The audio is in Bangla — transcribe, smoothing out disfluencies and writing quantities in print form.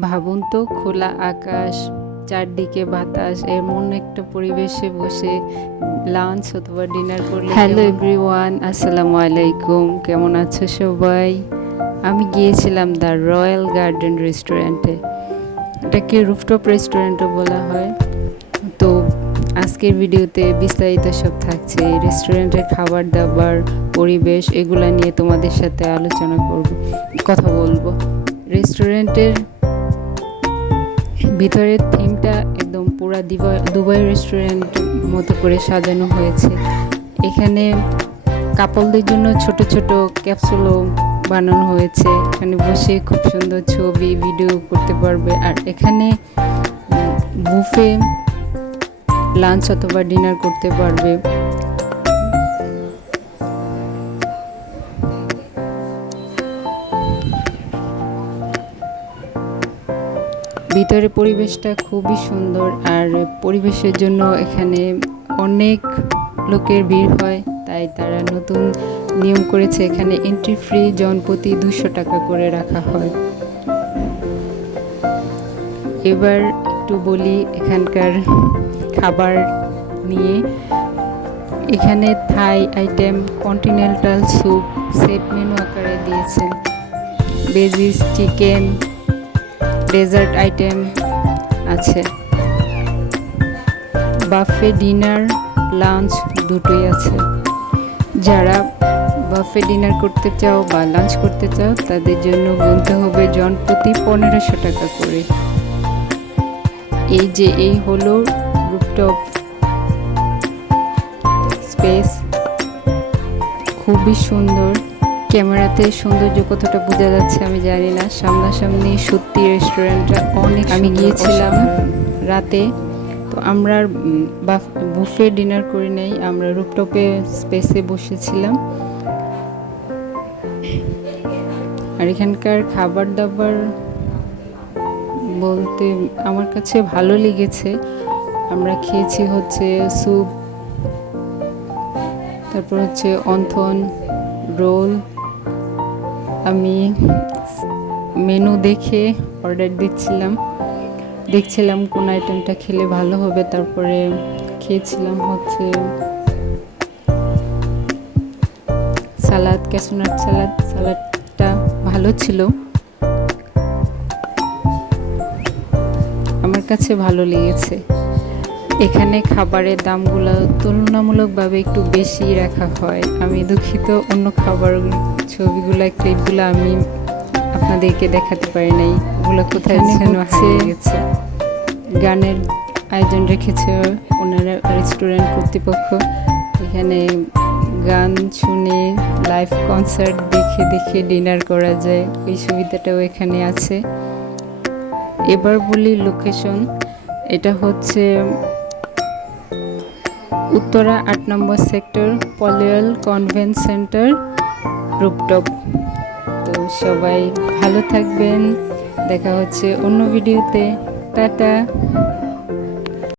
ভাবুন তো, খোলা আকাশ, চারদিকে বাতাস, এমন একটা পরিবেশে বসে লাঞ্চ অথবা ডিনার করলে। হ্যালো এভরিওয়ান, আসসালামু আলাইকুম। কেমন আছো সবাই? আমি গিয়েছিলাম দ্য রয়্যাল গার্ডেন রেস্টুরেন্টে। এটাকে রুফটপ রেস্টুরেন্টও বলা হয়। তো আজকের ভিডিওতে বিস্তারিত সব থাকছে। রেস্টুরেন্টের খাবার দাবার, পরিবেশ, এগুলা নিয়ে তোমাদের সাথে আলোচনা করব, কথা বলবো। রেস্টুরেন্টের ভিতরের থিমটা একদম পুরা দুবাই রেস্টুরেন্ট মতো করে সাজানো হয়েছে। এখানে কাপলদের জন্য ছোট ছোট ক্যাপসুলও বানানো হয়েছে। এখানে বসে খুব সুন্দর ছবি ভিডিও করতে পারবে। আর এখানে বুফে লাঞ্চ অথবা ডিনার করতে পারবে। ভিতরে পরিবেশটা খুবই সুন্দর, আর পরিবেশের জন্য এখানে অনেক লোকের ভিড় হয়। তাই তারা নতুন নিয়ম করেছে, এখানে এন্ট্রি ফ্রি, জনপ্রতি 200 টাকা করে রাখা হয়। এবার একটু বলি এখানকার খাবার নিয়ে। এখানে Thai item, continental soup set menu আকারে দিয়েছেন, ভেজিস, চিকেন, ডেজার্ট আইটেম আছে। বাফে ডিনার, লাঞ্চ দুটোই আছে। যারা বাফে ডিনার করতে চাও বা লাঞ্চ করতে চাও তাদের জন্য গুনতে হবে জনপ্রতি 1500 টাকা করে। এই হলো রুফটপ স্পেস, খুবই সুন্দর। ক্যামেরাতে সৌন্দর্য কতটা বোঝা যাচ্ছে আমি জানি না, সামনাসামনি সত্যি রেস্টুরেন্টটা অনেক। আমি গিয়েছিলাম রাতে, তো আমরা বুফে ডিনার করে নেই, আমরা রুফটপে স্পেসে বসেছিলাম। আর এখানকার খাবার দাবার বলতে আমার কাছে ভালো লেগেছে। আমরা খেয়েছি হচ্ছে স্যুপ, তারপর হচ্ছে অন্থন, রোল। আমি মেনু দেখে অর্ডার দেখছিলাম কোন আইটেমটা খেলে ভালো হবে। তারপরে খেয়েছিলাম হচ্ছে সালাদ, ক্যাশনাট সালাদ। সালাদটা ভালো ছিল, আমার কাছে ভালো লেগেছে। এখানে খাবারের দামগুলো তুলনামূলকভাবে একটু বেশি রাখা হয়। আমি দুঃখিত, অন্য খাবার ছবিগুলো, ক্লিপগুলো আমি আপনাদেরকে দেখাতে পারি নাই। ওগুলো কোথায় যেন হারিয়ে গেছে। গানের আয়োজন রেখেছে ওনারা, রেস্টুরেন্ট কর্তৃপক্ষ। এখানে গান শুনে লাইভ কনসার্ট দেখে ডিনার করা যায়, ওই সুবিধাটাও এখানে আছে। এবার বলি লোকেশন। এটা হচ্ছে উত্তরা 8 নম্বর সেক্টর, পলিওয়াল কনভেন্ট সেন্টার, রুফটপ। তো সবাই ভালো থাকবেন, দেখা হচ্ছে অন্য ভিডিওতে। টাটা।